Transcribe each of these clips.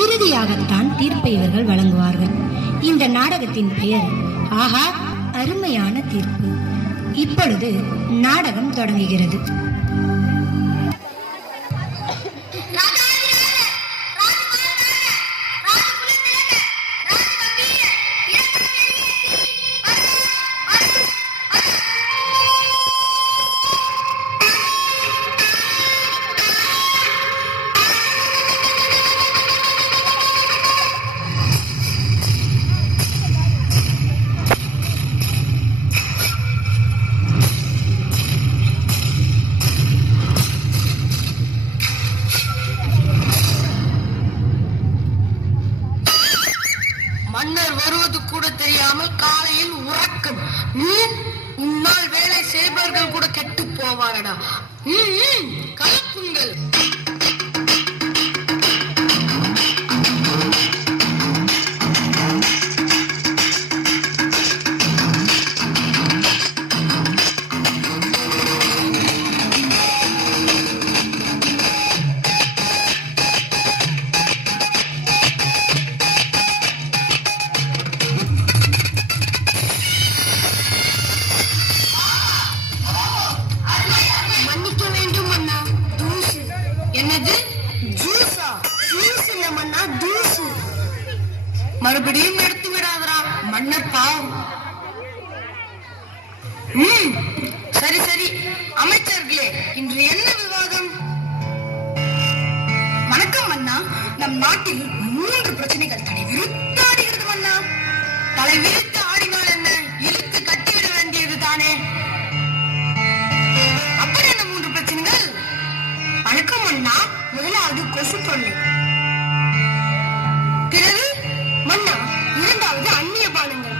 இறுதியாகத்தான் தீர்ப்பை இவர்கள் வழங்குவார்கள். இந்த நாடகத்தின் பெயர் ஆஹா அருமையான தீர்ப்பு. இப்பொழுது நாடகம் தொடங்குகிறது. மன்னர் வருவது கூட தெரியாமல் காலையில் உறக்கம். உன்னால் வேலை செய்பவர்கள் கூட கெட்டு போவாரடா. கலப்புங்கள். மறுபடியும் எடுத்து விடாதரா, மன்னர் பாவம். சரி சரி அமைச்சர்களே, இன்று என்ன விவாதம்? வணக்கம் மன்னா. நம் நாட்டில் 3 பிரச்சனைகள் தலைவிரித்து ஆடுகிறது மன்னா. தலைவிரித்து ஆடினால் என்ன, இழுத்து கட்டிவிட வேண்டியது தானே. அப்படி என்ன 3 பிரச்சனைகள்? வணக்கம் மன்னா. முதலாவது கொசு தொல்லை, பிறகு மன்னா இரண்டாவது அந்நிய பானங்கள்,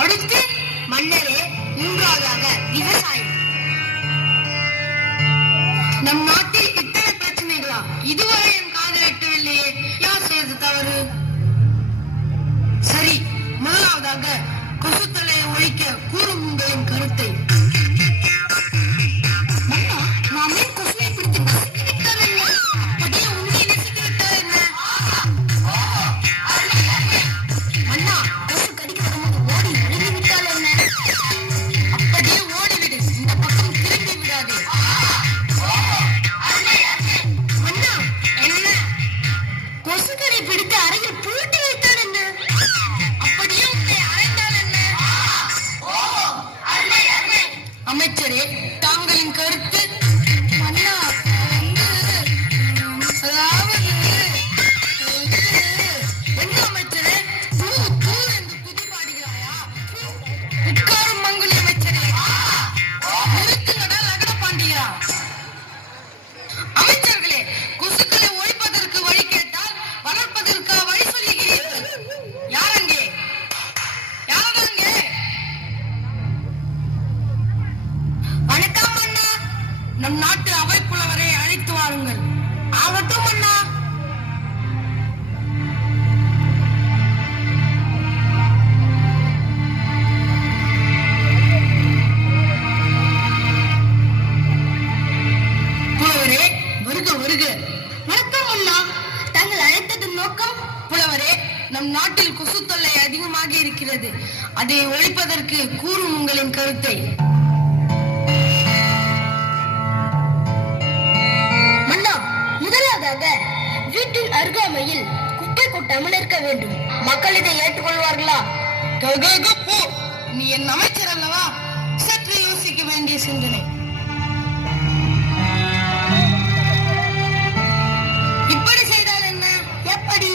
அடுத்து மன்னரே மூன்றாவதாக விவசாயம். நம் நாட்டில் இத்தனை பிரச்சனைகளா? இதுவரை என் காதில் எட்டவில்லையே. யார் செய்தது தவறு? சரி, முதலாவதாக கொசு தொல்லையை ஒழிக்க கூறும் உங்களின் கருத்தை. அமைச்சரே, தாங்களின் கருத்து? மன்னா, என்ன அமைச்சரே, தூ தூ என்று துதி பாடுகிறாயா? உட்காரும் மங்குலி அமைச்சரே. நிறுத்துங்கடா லகட பாண்டியா. அமைச்சர்களே, கொசுக்களை ஒழிப்பதற்கு வழி கேட்டால் வளர்ப்பதற்கு வழி சொல்லுகிறீர்கள். யாரங்கே? யாரங்கே? வணக்கம் அண்ணா. நம் நாட்டு அவை புலவரை அழைத்து வாருங்கள். ஆகட்டும் அண்ணா. புலவரே, வருக வருக. வணக்கம் அண்ணா. தாங்கள் அழைத்ததன் நோக்கம்? புலவரே, நம் நாட்டில் கொசு தொல்லை அதிகமாக இருக்கிறது. அதை ஒழிப்பதற்கு கூறும் உங்களின் கருத்தை. வீட்டின் அருகாமையில் குப்பை கொட்டாமல் இருக்க வேண்டும். மக்கள் இதை ஏற்றுக்கொள்வார்களா? நீ என் அமைச்சர் அல்லவா? சற்று யோசிக்க வேண்டிய சிந்தனை. இப்படி செய்தால் என்ன? எப்படி?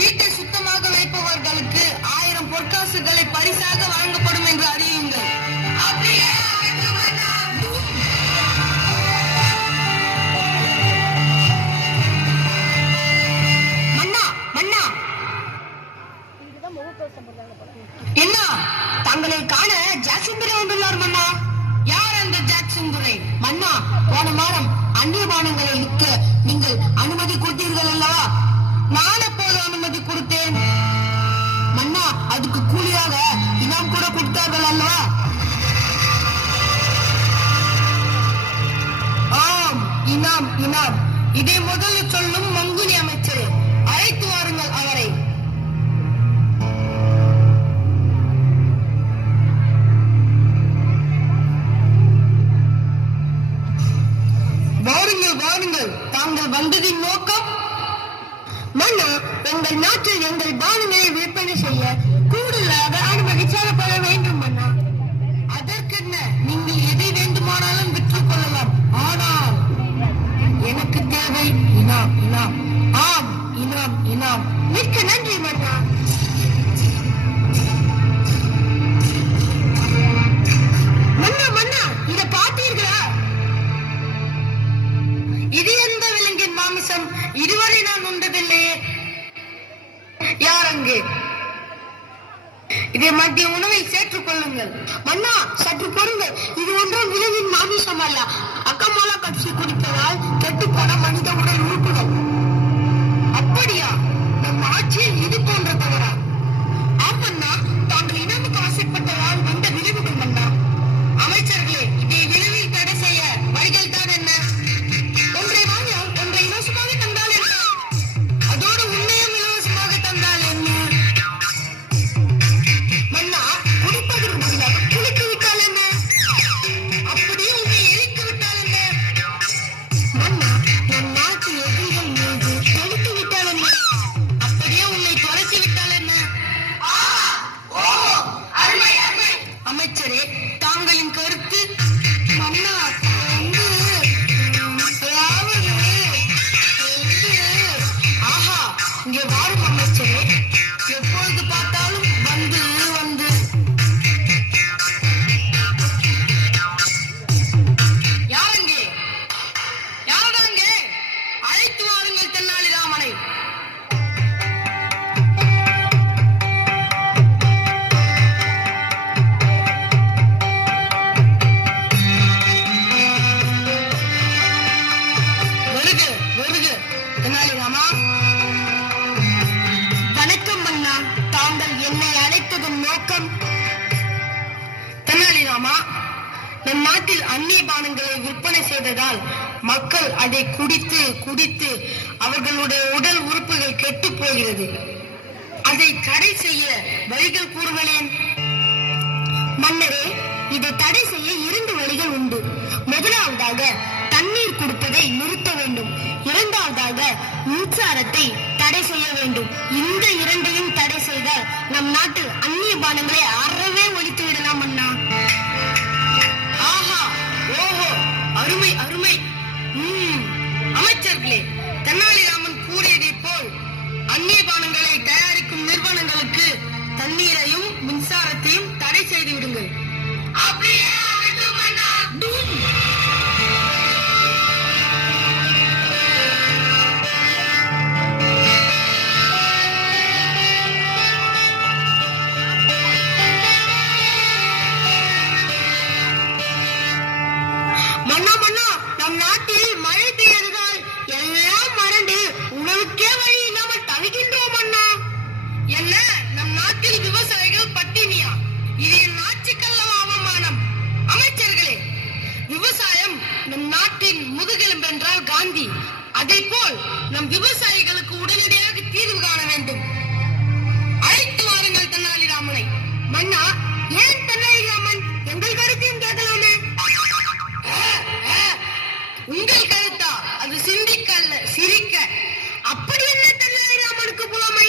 வீட்டை சுத்தமாக வைப்பவர்களுக்கு 1000 பொற்காசுகளை பரிசாக வழங்கப்படும் என்று அறியுங்கள். என்ன, தங்களை காண ஜாக்சன் துரை வந்துள்ளார் மன்னா. யார் அந்த ஜாக்சன் துரை? மன்னா, போன வாரம் அந்நிய பானங்களை விற்க நீங்கள் அனுமதி கொடுத்தீர்கள் அல்லவா? நான் எப்போது அனுமதி கொடுத்தேன் மன்னா? அதுக்கு கூலியாக இனாம் கூட கொடுத்தார்கள் அல்லவா? ஆம், இனாம் இனாம். இதை முதல்ல சொல்லும் மங்குனி அமைச்சரே. எங்கள் நாட்டில் எங்கள் பானங்களை விற்பனை செய்ய கூடுதலாக அனுமதி பெற வேண்டும் மன்னா. அதற்கென்ன, நீங்கள் எதை வேண்டுமானாலும் விற்றுக் கொள்ளலாம். ஆனால் எனக்கு தேவை இனாம், இனாம். ஆம், இனாம், இனாம். மிக்க நன்றி மன்னா. மன்னா, மன்னா, இத பார்த்தீர்களா? இது எந்த விலங்கின் மாமிசம்? இதுவரை நான் உண்டதில்லையே. யார் அங்கே? இதை மத்திய உணவில் சேர்த்துக் கொள்ளுங்கள். மன்னா, சற்று பொறுங்கள். இது ஒன்றும் விலங்கின் மாமிசம் அல்ல. அக்கமாலா கட்சி குடித்ததால் கெட்டுப்போன மனித உடல் உறுப்புகள். அப்படியா? நம் ஆட்சியில் இது போன்ற தவறா? ஆமண்ணா, தாங்கள் இனமுக்கு ஆசைப்பட்டதால் வந்த விளைவுகள் மன்னா. அமைச்சர்களே, இதை விரைவில் தடை செய்ய வழிகள் தான் என்ன? ஒன்றை வாங்க, ஒன்றை இலவசமாக தந்தால் என்ன? அதோடு உன்னையும் இலவசமாக தந்தால் என்ன? மன்னா, குடிப்பதற்கு பதிலாக குளித்து விட்டால் என்ன? அப்படியே உன்னை எரித்து விட்டால் என்ன? மன்னா, நம் நாட்டு எதிரிகள் மீது தெளித்து விட்டால் என்ன? அப்படியே உன்னை துரத்தி விட்டால் என்ன? அமைச்சரே, தாங்களின் கருத்து? மன்னா, ஆஹா, இங்கே வாரும் அமைச்சரே. எப்பொழுது பார்த்தாலும் வந்து வந்து. யாரங்கே? யாரங்கே? அழைத்து வாருங்கள் தென்னாலிராமனை. வருக, வருக தெனாலிராமா. வணக்கம் மன்னா. தாங்கள் என்னை அழைத்ததன் நோக்கம்? தெனாலிராமா, நம் நாட்டில் அந்நிய பானங்களை விற்பனை செய்ததால் மக்கள் அதை குடித்து குடித்து அவர்களுடைய உடல் உறுப்புகள் கெட்டு போகிறது. அதை தடை செய்ய வழிகள் கூறுங்களேன். மன்னரே, இதை தடை செய்ய 2 வழிகள் உண்டு. முதலாவதாக தண்ணீர் குடிப்பதை நிறுத்த வேண்டும். இரண்டாவதாக மின்சாரத்தை தடை செய்ய வேண்டும். இந்த 2ஐயும் தடை செய்தால் நம் நாட்டில் அந்நிய பானங்களை அறவே ஒழித்து விடலாம் அண்ணா. ஆஹா, ஓஹோ, அருமை அருமை. அமைச்சர்களே, தெனாலிராமன் கூறியதை போல் அந்நிய பானங்களை தயாரிக்கும் நிறுவனங்களுக்கு தண்ணீரையும் மின்சாரத்தையும் தடை செய்து விடுங்கள். அப்படியே மன்னா, மன்னா, நம் நாட்டில் மழை பெய்ததால் எல்லாம் மறந்து உணவுக்கே வழி இல்லாமல் தவிக்கின்றோம் அண்ணா. என்ன, நம் நாட்டில் விவசாயிகள் பட்டினியா? இது என் ஆட்சிக்கல்லவா அவமானம். அமைச்சர்களே, விவசாயம் நம் நாட்டின் முதுகெலும்பென்றால் காந்தி. அதை போல் நம் விவசாயிகளுக்கு உடனடியாக தீர்வு காண வேண்டும். அழைத்து வாருங்கள் தெனாலிராமனை. மன்னா, ஏன் தெனாலிராமன்? எங்கள் கருத்தையும் கேட்கலாமே. உங்கள் கருத்தா? அது சிந்திக்க அல்ல, சிரிக்க. அப்படி என்ன தெனாலிராமனுக்கு புலமை?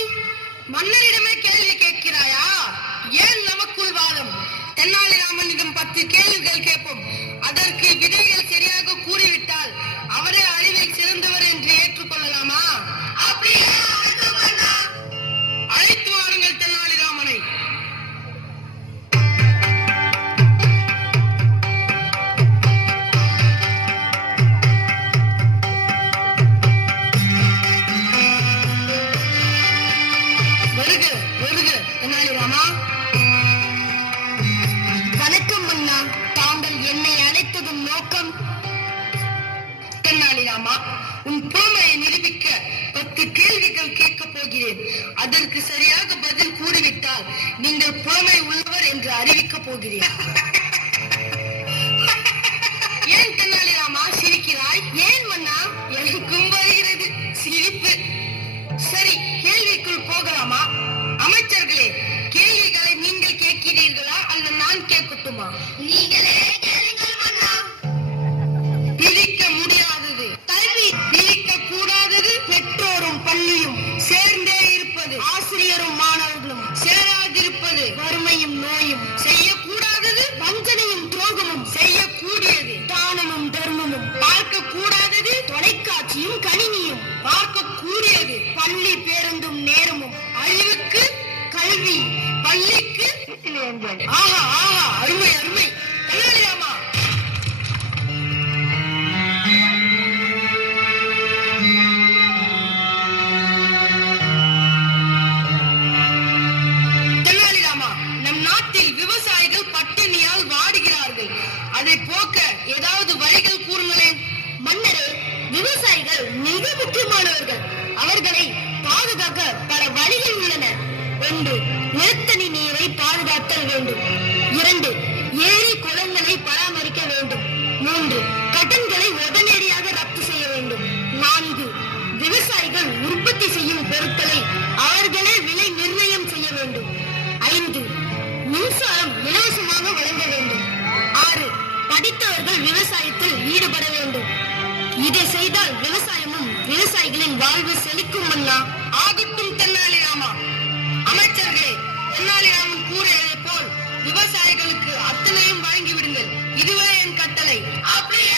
மன்னரிடமே கேள்வி கேட்கிறாயா? ஏன் நமக்குள் வாதம்? தெனாலிராமனிடம் 10 கேள்விகள் கேட்போம். அதற்கு விடைகள் சரியாக கூறிவிட்டால் அவரே அறிவில் சிறந்தவர் என்று ஏற்றுக்கொள்ளலாமா? அப்படியே அழைத்து வாருங்கள் தெனாலிராமனை. வருக, வருக தெனாலிராமா. வணக்கம் மன்னா. தாங்கள் என்னை அழைத்ததன் நோக்கம்? தெனாலிராமா, உன் புலமையை நிரூபிக்க 10 கேள்விகள் கேட்கப் போகிறேன். அதற்கு சரியாக பதில் கூறிவிட்டால் நீங்கள் புலமை உள்ளவர் என்று அறிவிக்கப் போகிறேன். ஏன் தெனாலிராமா சிரிக்கிறாய்? ஏன் மன்னா? எனக்கும் வருகிறது சிரிப்பு. சரி, கேள்விக்குள் போகலாமா? அமைச்சர்களே, கேள்விகளை நீங்கள் கேட்கிறீர்களா அல்ல நான் கேட்கட்டுமா? நீங்களே கேளுங்கள் மன்னா. பிரிக்க முடியாதது கல்வி, பிரிக்க கூடாதது பெற்றோரும் பள்ளியும் சேர்ந்தே அறிவுக்கு கல்வி, பள்ளிக்கு ஆஹா ஆஹா, அருமை அருமை. தெனாலிராமா, நம் நாட்டில் விவசாயிகள் பட்டினியால் வாடுகிறார்கள். அதை போக்க ஏதாவது வழிகள் கூறுங்களேன். மன்னரே, விவசாயிகள் மிக முக்கியமானவர்கள். அவர்களை பாதுகாக்க பல வழிகள் உள்ளன. 1. நிலத்தடி நீரை பாதுகாத்தல் வேண்டும். 2. ஏரி குளங்களை பராமரிக்க வேண்டும். 3. கடன்களை உடனடியாக ரத்து செய்ய வேண்டும். 4. விவசாயிகள் உற்பத்தி செய்யும் பொருட்களை அவர்களே விலை நிர்ணயம் செய்ய வேண்டும். 5. மின்சாரம் இலவசமாக வழங்க வேண்டும். 6. படித்தவர்கள் விவசாயத்தில் ஈடுபட வேண்டும். இதை செய்தால் விவசாயமும் விவசாயிகளின் வாழ்வு செழிக்கும். மன்னா. ஆகட்டும் தெனாலிராமா. அமைச்சர்களே, தெனாலிராமன் கூறியதை போல் விவசாயிகளுக்கு அத்தனையும் வழங்கி விடுங்கள். இதுவே என் கட்டளை. அப்படியே